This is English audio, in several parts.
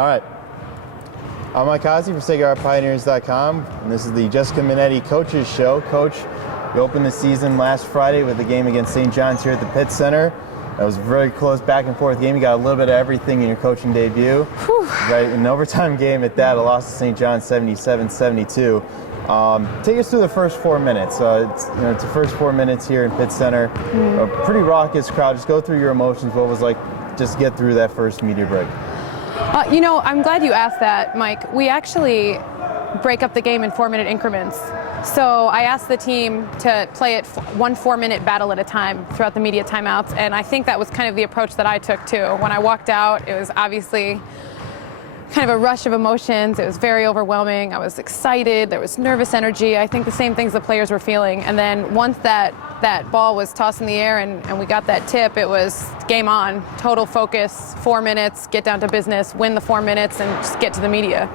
All right. I'm Mike Haase from SagerPioneers.com, and this is the Jessica Mannetti Coaches Show. Coach, you opened the season last Friday with a game against St. John's here at the Pitt Center. That was a very close back and forth game. You got a little bit of everything in your coaching debut. Whew. Right, an overtime game at that, a loss to St. John's 77-72. Take us through the first 4 minutes. It's the first 4 minutes here in Pitt Center. A pretty raucous crowd. Just go through your emotions. What it was like just get through that first media break? I'm glad you asked that, Mike. We actually break up the game in 4-minute increments. So I asked the team to play it 1 4-minute battle at a time throughout the media timeouts, and I think that was kind of the approach that I took too. When I walked out, it was obviously kind of a rush of emotions. It was very overwhelming. I was excited. There was nervous energy. I think the same things the players were feeling. And then once that ball was tossed in the air and we got that tip, it was game on. Total focus, 4 minutes, get down to business, win the 4 minutes, and just get to the media.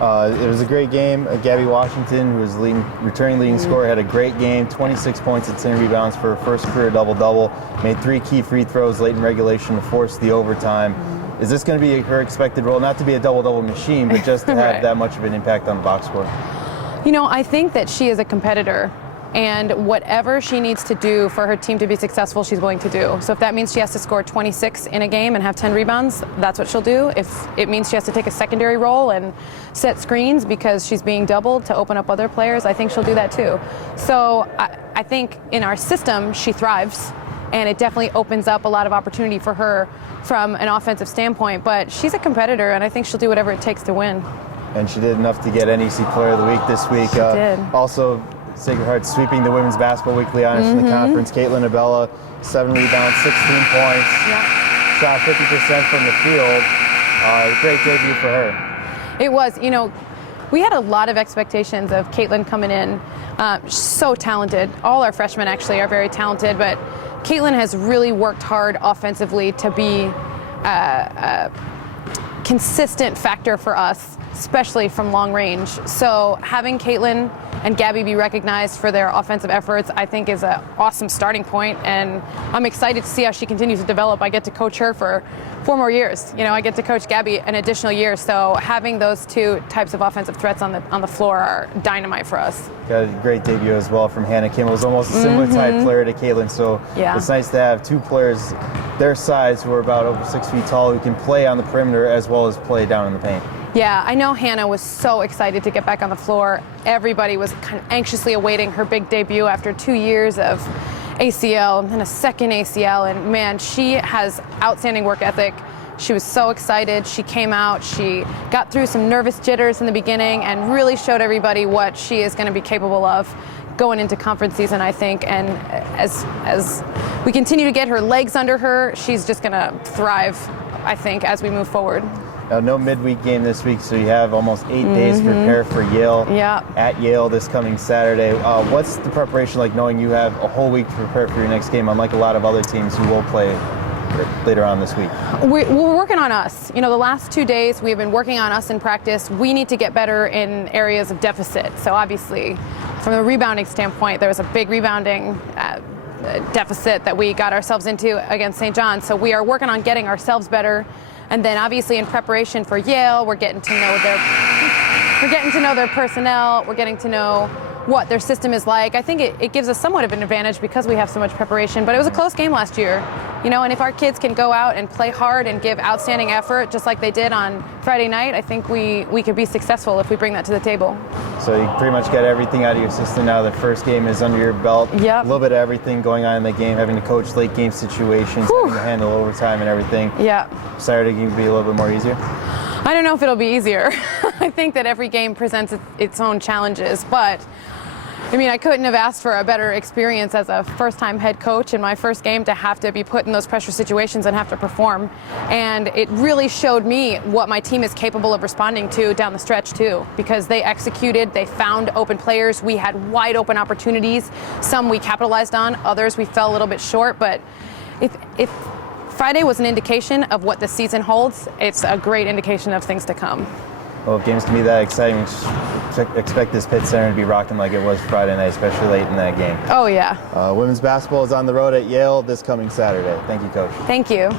It was a great game. Gabby Washington, who was returning leading scorer, had a great game. 26 points and 10 rebounds for her first career double-double. Made 3 key free throws late in regulation to force the overtime. Is this going to be her expected role? Not to be a double-double machine, but just to have right. that much of an impact on the box score? I think that she is a competitor. And whatever she needs to do for her team to be successful, she's willing to do. So if that means she has to score 26 in a game and have 10 rebounds, that's what she'll do. If it means she has to take a secondary role and set screens because she's being doubled to open up other players, I think she'll do that too. So I think in our system, she thrives. And it definitely opens up a lot of opportunity for her from an offensive standpoint. But she's a competitor, and I think she'll do whatever it takes to win. And she did enough to get NEC Player of the Week this week. She did. Also, Sacred Heart sweeping the Women's Basketball Weekly Honors in the conference. Caitlin Abella, 7 rebounds, 16 points. Yeah. Shot 50% from the field. Great debut for her. It was. We had a lot of expectations of Caitlin coming in. So talented. All our freshmen actually are very talented, but Caitlin has really worked hard offensively to be a consistent factor for us, especially from long range. So having Caitlin and Gabby be recognized for their offensive efforts, I think is an awesome starting point, and I'm excited to see how she continues to develop. I get to coach her for 4 more years. I get to coach Gabby an additional year, so having those 2 types of offensive threats on the floor are dynamite for us. Got a great debut as well from Hannah Kimball. Is almost a similar type player to Caitlin, so yeah. It's nice to have 2 players their size who are about over 6 feet tall who can play on the perimeter as well as play down in the paint. Yeah, I know Hannah was so excited to get back on the floor. Everybody was kind of anxiously awaiting her big debut after 2 years of ACL and then a second ACL. And man, she has outstanding work ethic. She was so excited. She came out, she got through some nervous jitters in the beginning and really showed everybody what she is going to be capable of going into conference season, I think. And as we continue to get her legs under her, she's just going to thrive, I think, as we move forward. No midweek game this week, so you have almost 8 days to prepare for Yale. Yeah. At Yale this coming Saturday. What's the preparation like, knowing you have a whole week to prepare for your next game, unlike a lot of other teams who will play later on this week? We're working on us. The last 2 days we've been working on us in practice. We need to get better in areas of deficit. So obviously, from a rebounding standpoint, there was a big rebounding deficit that we got ourselves into against St. John's. So we are working on getting ourselves better. And then obviously in preparation for Yale, we're getting to know their personnel, we're getting to know what their system is like. I think it gives us somewhat of an advantage because we have so much preparation, but it was a close game last year. And if our kids can go out and play hard and give outstanding effort just like they did on Friday night, I think we could be successful if we bring that to the table. So you pretty much got everything out of your system now. The first game is under your belt. Yep. A little bit of everything going on in the game, having to coach late game situations, having to handle overtime and everything. Yeah. Saturday game will be a little bit more easier? I don't know if it'll be easier. I think that every game presents its own challenges, but I couldn't have asked for a better experience as a first-time head coach in my first game to have to be put in those pressure situations and have to perform. And it really showed me what my team is capable of responding to down the stretch too, because they executed, they found open players, we had wide open opportunities. Some we capitalized on, others we fell a little bit short, but if Friday was an indication of what the season holds, it's a great indication of things to come. Well, if games can be that exciting, expect this Pitt Center to be rocking like it was Friday night, especially late in that game. Oh, yeah. Women's basketball is on the road at Yale this coming Saturday. Thank you, Coach. Thank you.